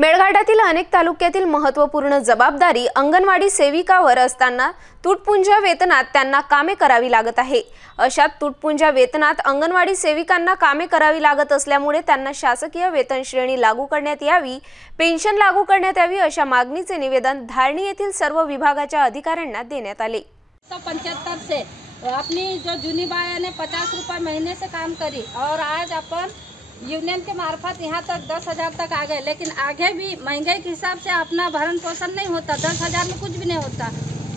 मेळघाटातील अनेक तालुक्यातील महत्त्वपूर्ण जबाबदारी अंगणवाडी सेविकावर असताना तुटपुंजा वेतनात त्यांना कामे करावी लागत आहे। अशा तुटपुंजा वेतनात अंगणवाडी सेविकांना कामे करावी लागत असल्यामुळे त्यांना शासकीय वेतन श्रेणी लागू करण्यात यावी, पेन्शन लागू करण्यात यावी अशा मागणीचे निवेदन धारणी येथील सर्व विभागाच्या अधिकाऱ्यांना देण्यात आले। 75 से अपनी जो जूनी बाया ने 50 रुपये महीने से काम करी और आज अपन यूनियन के मार्फत यहाँ तक 10,000 तक आ गए, लेकिन आगे भी महंगाई के हिसाब से अपना भरण पोषण नहीं होता, 10,000 में कुछ भी नहीं होता।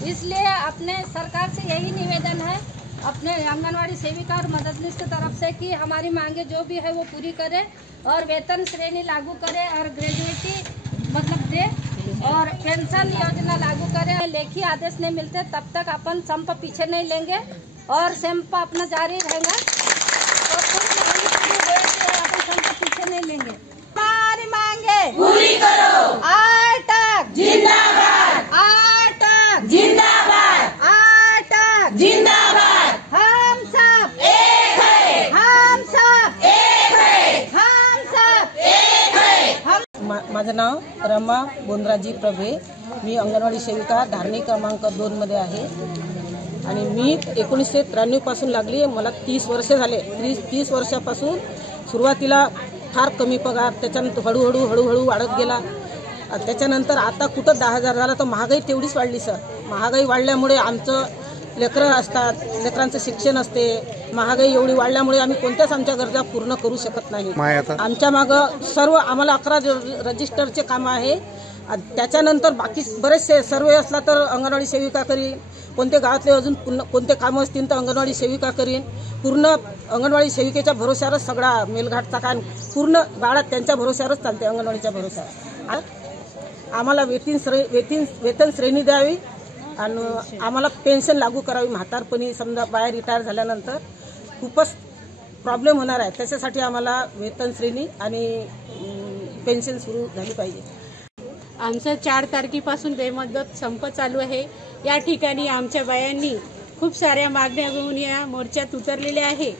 इसलिए अपने सरकार से यही निवेदन है अपने आंगनवाड़ी सेविका और मददनीश की तरफ से कि हमारी मांगे जो भी है वो पूरी करे और वेतन श्रेणी लागू करे और ग्रेजुएटी मतलब दे और पेंशन योजना लागू करे। लेखी आदेश नहीं मिलते तब तक अपन संप पीछे नहीं लेंगे और संप अपना जारी रहेगा पीछे नहीं लेंगे। हमारी मांगे पूरी करो। आज तक जिंदाबाद, आज तक जिंदाबाद, आज तक जिंदाबाद। हम सब एक है, हम सब एक है, हम सब एक है। माझं नाव रमा बोंद्राजी प्रभे, मी अंगणवाडी सेविका धारणी क्रमांक 2 मध्ये आहे आणि मी 1993 पासून लागली। मला 30 वर्ष झाले। 30 वर्षापासून सुरुवातीला फार कमी पगार, त्याच्यानंतर हळूहळू वाढत गेला। त्याच्यानंतर आता कुठं 10,000 झाला, तर महागाई तेवढीच वाढली सर। महागाई वाढल्यामुळे आमचं लेकरं असतात, लेकरांचं शिक्षण असते, महागाई एवढी वाढल्यामुळे आम्ही कोणत्याच आमच्या गरजा पूर्ण करू शकत नाही। आमच्या मागं सर्व आम्हाला 11 रजिस्टरचे कामं आहे। त्याच्यानंतर बाकी बरेचसे सर्वे असला तर अंगणवाडी सेविका करीन, कोणते गावातले अजून कोणते कामं असतील तर अंगणवाडी सेविका करीन। पूर्ण अंगणवाडी सेविकेच्या भरोश्यावरच सगळा मेलघाटचा काम पूर्ण गाळात त्यांच्या भरोश्यावरच चालते, अंगणवाडीच्या भरोश्यावर। आम्हाला वेतन श्रेणी द्यावी आणि आम्हाला पेन्शन लागू करावी। म्हातारपणी समजा बाया रिटायर झाल्यानंतर खूपच प्रॉब्लेम होणार आहे, त्याच्यासाठी आम्हाला वेतन श्रेणी आणि पेन्शन सुरू झाली पाहिजे। आमचं 4 तारखेपासून बेमुदत संप चालू आहे। या ठिकाणी आमच्या बायांनी खूप साऱ्या मागण्या घेऊन या मोर्चात उतरलेले आहे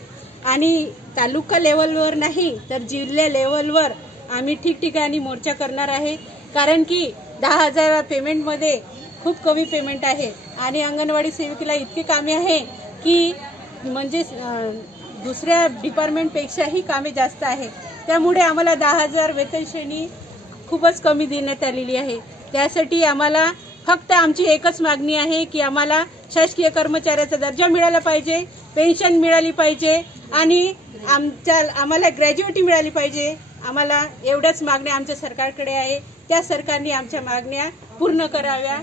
आणि तालुका लेवलवर नाही तर जिल्हा लेवलवर आम्ही ठिकठिकाणी मोर्चा करणार आहे। कारण की 10,000 पेमेंटमध्ये खूप कमी पेमेंट आहे आणि अंगणवाडी सेविकेला इतके कामे आहे की म्हणजे दुसऱ्या डिपार्टमेंटपेक्षाही कामे जास्त आहे। त्यामुळे आम्हाला 10,000 वेतन श्रेणी खूपच कमी देण्यात आलेली आहे। त्यासाठी आम्हाला फक्त आमची एकच मागणी आहे की आम्हाला शासकीय कर्मचाऱ्याचा दर्जा मिळाला पाहिजे, पेन्शन मिळाली पाहिजे आणि आम्हाला ग्रॅज्युएटी मिळाली पाहिजे। आम्हाला एवढ्याच मागण्या आमच्या सरकारकडे आहे, त्या सरकारने आमच्या मागण्या पूर्ण कराव्या।